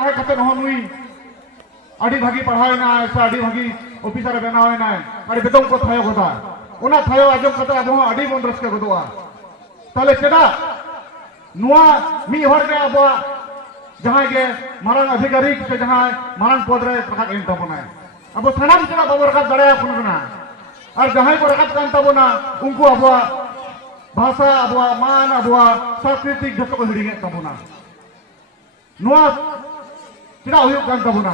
ताहे कते नहो नुई आड़ी भागी पढ़ावेना से आड़ी भागी ऑफिसर बनावेना आड़ी बेतन को थायो गोदा ओना थायो आजम कते अब आड़ी बन रस्का गोदोआ ताले चेदा नुआ मी हर के अब जहां के मारांग अधिकारी से जहां मारांग पद रे रकाब एन तबना अब सानाम चेदा बाबू रकाब दाड़ाया खुनगना और जहां को रकाब कान तबना उनको अब भाषा अब मान अब सांस्कृतिक जतो को हिड़िंगे तबना नुआ चेदा हुयुग कान तबना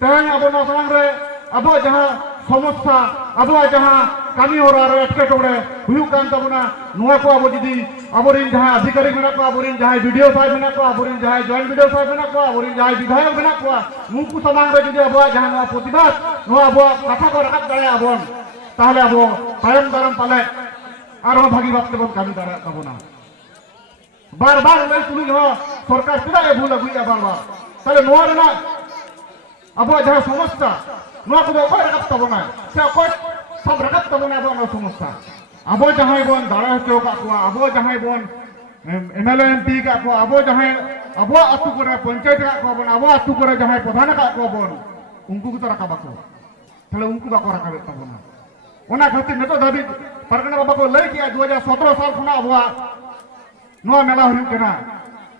तेहन अब ना सामने रे अब जहां समस्या अब जहां कामी होरा रे एटकेटोड़े हुयुग कान तबना नुआ को अब जदी अबोरिन जहां अधिकारी मेना को अबोरिन जहां वीडियो साहब मेना को अबोरिन जहां जॉइंट वीडियो साहब मेना को अबोरिन जहां विधायक मेना को मुकु समान रे जदी अब जहां नुआ प्रतिबाद नुआ अब कथा को रकाब दाड़े अबन ताहले अब तायम दारम पाले आरो भागी बात तेबन कामी दाड़ा तबना बार बार लई तुली हो सरकार चेदा ए भूल अगुया बार बार ताहले नुआ रेना अब जहां समस्या नुआ को अकय रकाब तबना से अकय सब रकाब तबना अब समस्या अब जहां बन दाड़ा हचो का को अब जहां बन एमएलए एमपी का को अब जहां अब अतु करे पंचायत का को बन अब अतु करे जहां प्रधान का को बन उनको को रकाब को ताहले उनको बाको रकाब तबना ओना खातिर नेतो दाबी परगना बाबा को लई किया 2017 साल खुना अब नुआ मेला हुई केना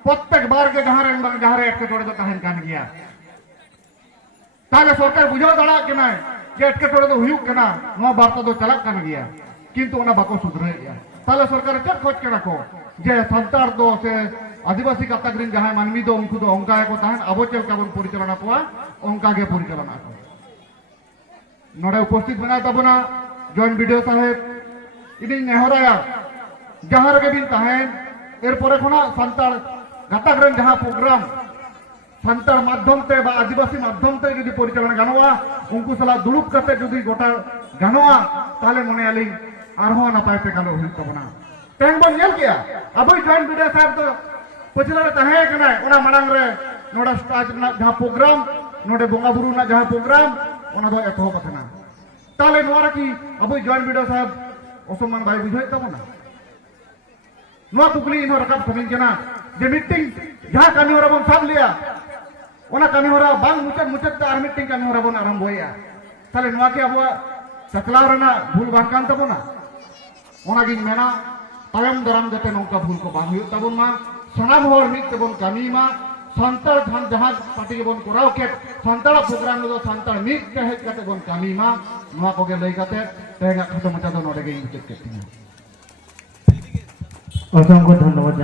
प्रत्येक बार के जहां रे एटकेटोड़े दो तहन कान गया ताले सरकार बुझाव दाड़ा केना जे एटकेटोड़े दो हुयुग केना नुआ बार्ता दो चलक कान गया किंतु ओना बाको सुधरे गया ताले सरकार चेक खोज केना को जे संतार दो से आदिवासी काताग्रीन जहां मानवी दो उनको दो अंका को तहन अब चल का बन परिचालना को अंका के परिचालना को नोडे उपस्थित बना तबना जॉइंट वीडियो साहेब इदिन नेहराया जहां रे बिन तहन एर परे खना संतार गाताग्रीन जहां प्रोग्राम संतार माध्यम ते बा आदिवासी माध्यम ते जदि परिचालना गानोआ उनको सला दुड़ुब करते जदि गोटा गानोआ ताले मने आली आरहो नापाय पे गालो हुई तबना तेन बन नेल किया अब जॉइंट वीडियो साहेब तो पछला रे तहे कना ओना मानंग रे नोडा स्टाज ना जहां प्रोग्राम नोडे बोंगा बुरु ना जहां प्रोग्राम ओना दो एतो कथना ताले नोरा की अब जॉइंट वीडियो साहेब असमान भाई बुझाय तबना नुआ कुकली इन रकाब खबिन केना जे मीटिंग जहां कामी होरा बन साब लिया ओना कामी होरा बांग मुचत आर मीटिंग कामी होरा बन आरंभ होया ताले नुआ के अब चकलाव रना भूल बांग कान तबना ओना गिन मेना तायम दराम जते नौका भूल को बांग हुयुग तबन मा सनाम होर मित तेबन कामी मा संतार धान जहां पार्टी के बन कोराव के संतार प्रोग्राम दो संतार मित के हेज कते बन कामी मा नुआ को के लई कते तेगा खत्म मचा दो नोडे के मुचत केतिया असंख्य धन्यवाद।